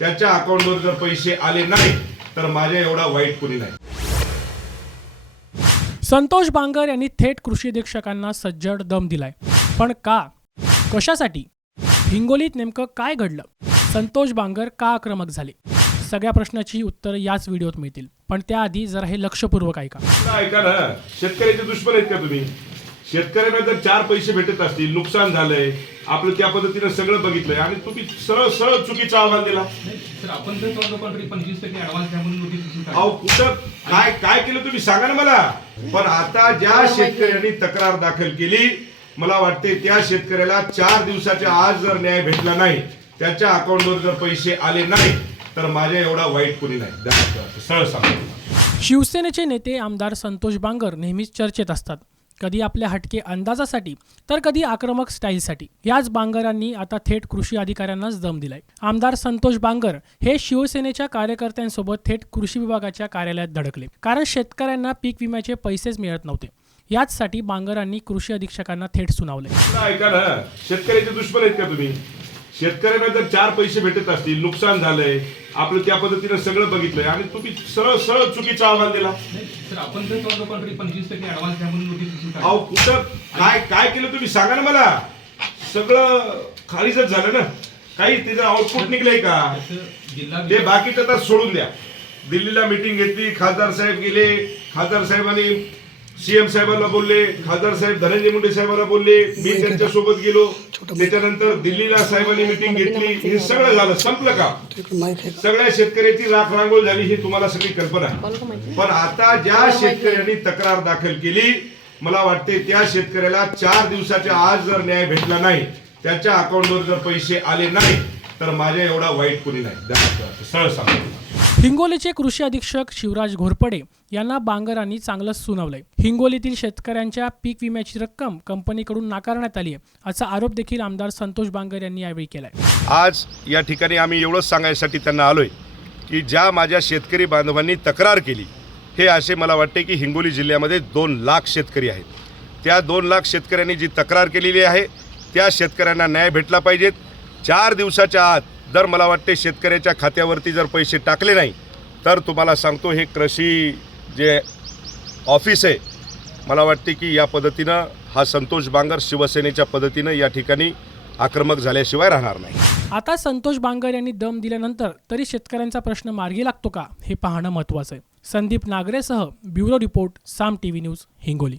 त्याच्या अकाउंटवर जर पैसे आले नाही तर माझ्या एवढा वाईट कुणी नाही. संतोष बांगर यांनी थेट कृषी अधीक्षकांना सज्जड दम दिलाय. पण का? कशासाठी? हिंगोलीत नेमकं काय घडलं? संतोष बांगर का आक्रमक झाले? सगळ्या प्रश्नाची उत्तरं याच व्हिडिओत मिळतील. पण त्याआधी जरा हे लक्षपूर्वक ऐका. ऐका ना शेतकऱ्याचे दुश्मन आहेत का तुम्ही? शेतकऱ्यांना जर चार पैसे भेटत असतील नुकसान झालंय आपलं त्या पद्धतीनं सगळं बघितलंय आणि तुम्ही सरळ सरळ चुकीचा अहवाल दिला. आपण अहो कुठं काय काय केलं तुम्ही सांगा ना मला. पण आता ज्या शेतकऱ्यांनी तक्रार दाखल केली मला वाटते त्या शेतकऱ्याला चार दिवसाच्या आज जर न्याय भेटला नाही त्याच्या अकाउंटवर जर पैसे आले नाही तर माझ्या एवढा वाईट कुणी नाही. सरळ सांगतो शिवसेनेचे नेते आमदार संतोष बांगर नेहमीच चर्चेत असतात. कधी आपल्या हटके अंदाजासाठी तर कधी आक्रमक स्टाईलसाठी. याच बांगरांनी आता थेट कृषी अधिकाऱ्यांनाच दम दिलाय. आमदार संतोष बांगर हे शिवसेनेच्या कार्यकर्त्यांसोबत थेट कृषी विभागाच्या कार्यालयात धडकले. कारण शेतकऱ्यांना पीक विम्याचे पैसेच मिळत नव्हते. याचसाठी बांगरांनी कृषी अधीक्षकांना थेट सुनावले ऐका ना शेतकऱ्याचे दुश्मन आहेत का तुम्ही? शेतकऱ्यांना जर चार पैसे भेटत असतील नुकसान झालंय आपलं त्या पद्धतीनं सगळं बघितलंय आणि तुम्ही सरळ सरळ चुकीचा अहवाल दिला. अहो कुठं काय काय केलं तुम्ही? सांगा ना मला. सगळं खालीच झालं ना. काही त्याचं आउटपुट निघलंय का? ते बाकीचं तर सोडून द्या. दिल्लीला मिटिंग घेतली खासदार साहेब गेले खासदार साहेबांनी सीएम साहेबांना बोलले खासदार साहेब धनंजय मुंडे साहेबांना बोलले मी त्यांच्यासोबत गेलो. त्याच्यानंतर दिल्लीला साहेबांनी मिटिंग घेतली. हे सगळं झालं. संपलं का? सगळ्या शेतकऱ्याची राख रांगोळ झाली ही तुम्हाला सगळी कल्पना आहे. पण आता ज्या शेतकऱ्यांनी तक्रार दाखल केली मला वाटते त्या शेतकऱ्याला चार दिवसाच्या आज जर न्याय भेटला नाही त्याच्या अकाउंटवर जर पैसे आले नाही तर माझ्या एवढा वाईट कुणी नाही. सरळ सांगतो. हिंगोलीचे कृषी अधीक्षक शिवराज घोरपडे यांना बांगरांनी चांगलंच सुनावलंय. हिंगोलीतील शेतकऱ्यांच्या पीक विम्याची रक्कम कंपनीकडून नाकारण्यात आली आहे असा आरोप देखील आमदार संतोष बांगर यांनी यावेळी केलाय. आज या ठिकाणी आम्ही एवढंच सांगायसाठी त्यांना आलोय की ज्या माझ्या शेतकरी बांधवांनी तक्रार केली हे असे मला वाटते की हिंगोली जिल्ह्यामध्ये दोन लाख शेतकरी आहेत. त्या दोन लाख शेतकऱ्यांनी जी तक्रार केलेली आहे त्या शेतकऱ्यांना न्याय भेटला पाहिजेत. चार दिवसाच्या आत जर मला वाटते शेतकऱ्याच्या खात्यावरती जर पैसे टाकले नाही तर तुम्हाला सांगतो हे कृषी जे ऑफिस आहे मला वाटते की या पद्धतीनं हा संतोष बांगर शिवसेनेच्या पद्धतीनं या ठिकाणी आक्रमक झाल्याशिवाय राहणार नाही. आता संतोष बांगर यांनी दम दिल्यानंतर तरी शेतकऱ्यांचा प्रश्न मार्गी लागतो का हे पाहणं महत्त्वाचं आहे. Sandeep नागरेसह bureau report Saam T V news Hingoli.